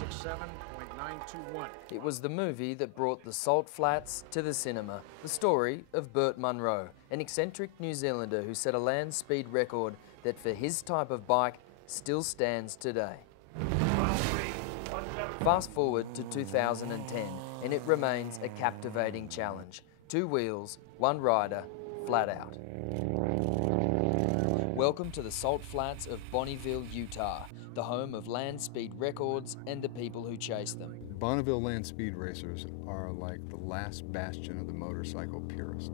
edit-H.264.mov. It was the movie that brought the Salt Flats to the cinema. The story of Burt Munro, an eccentric New Zealander who set a land speed record that for his type of bike still stands today. Fast forward to 2010 and it remains a captivating challenge. 2 wheels, 1 rider, flat out. Welcome to the Salt Flats of Bonneville, Utah, the home of land speed records and the people who chase them. Bonneville land speed racers are like the last bastion of the motorcycle purist.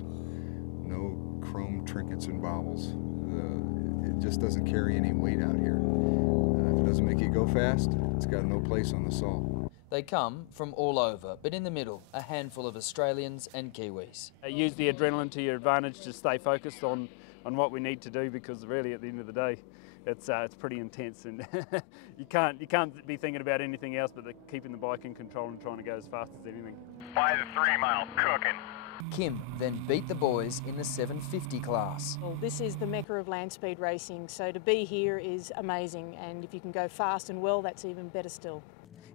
No chrome trinkets and baubles. It just doesn't carry any weight out here. If it doesn't make you go fast, it's got no place on the salt. They come from all over, but in the middle, a handful of Australians and Kiwis. Use the adrenaline to your advantage to stay focused on what we need to do, because really at the end of the day it's pretty intense, and you can't be thinking about anything else but keeping the bike in control and trying to go as fast as anything. By the 3 mile, cooking. Kim then beat the boys in the 750 class. Well, this is the mecca of land speed racing, so to be here is amazing, and if you can go fast and well, that's even better still.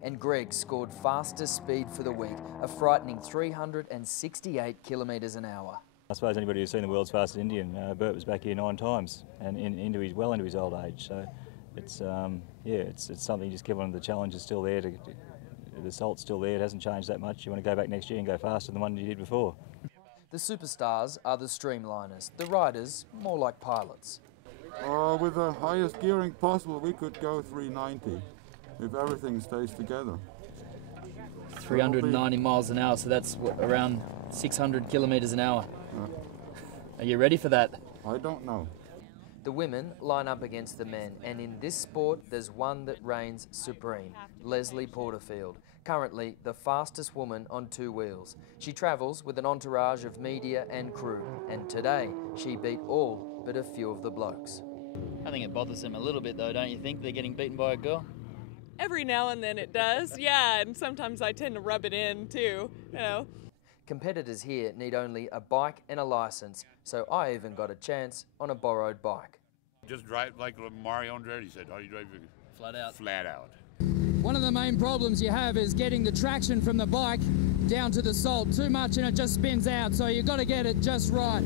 And Greg scored fastest speed for the week, a frightening 368 kilometres an hour. I suppose anybody who's seen the world's fastest Indian, Burt was back here 9 times and well into his old age. So it's it's something. Just given the challenge is still there. The salt's still there. It hasn't changed that much. You want to go back next year and go faster than the one you did before. The superstars are the streamliners. The riders more like pilots. With the highest gearing possible, we could go 390 if everything stays together. 390 miles an hour, so that's what, around 600 kilometres an hour. Are you ready for that? I don't know. The women line up against the men, and in this sport there's one that reigns supreme, Leslie Porterfield, currently the fastest woman on 2 wheels. She travels with an entourage of media and crew, and today she beat all but a few of the blokes. I think it bothers them a little bit though, don't you think? They're getting beaten by a girl? Every now and then it does, yeah, and sometimes I tend to rub it in too, you know. Competitors here need only a bike and a licence, so I even got a chance on a borrowed bike. Just drive like Mario Andretti said, how you drive it? Flat out. Flat out. One of the main problems you have is getting the traction from the bike down to the salt. Too much and it just spins out, so you've got to get it just right.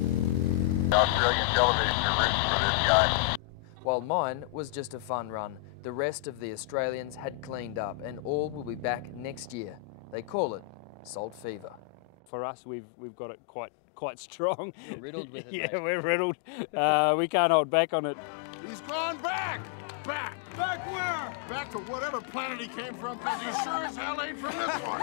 Australian television are written for this guy. While mine was just a fun run, the rest of the Australians had cleaned up and all will be back next year. They call it Salt Fever. For us, we've got it quite strong. You're riddled with it, yeah, mate. We're riddled. We can't hold back on it. He's gone back! Back! Back where? Back to whatever planet he came from, because he sure as hell ain't from this one.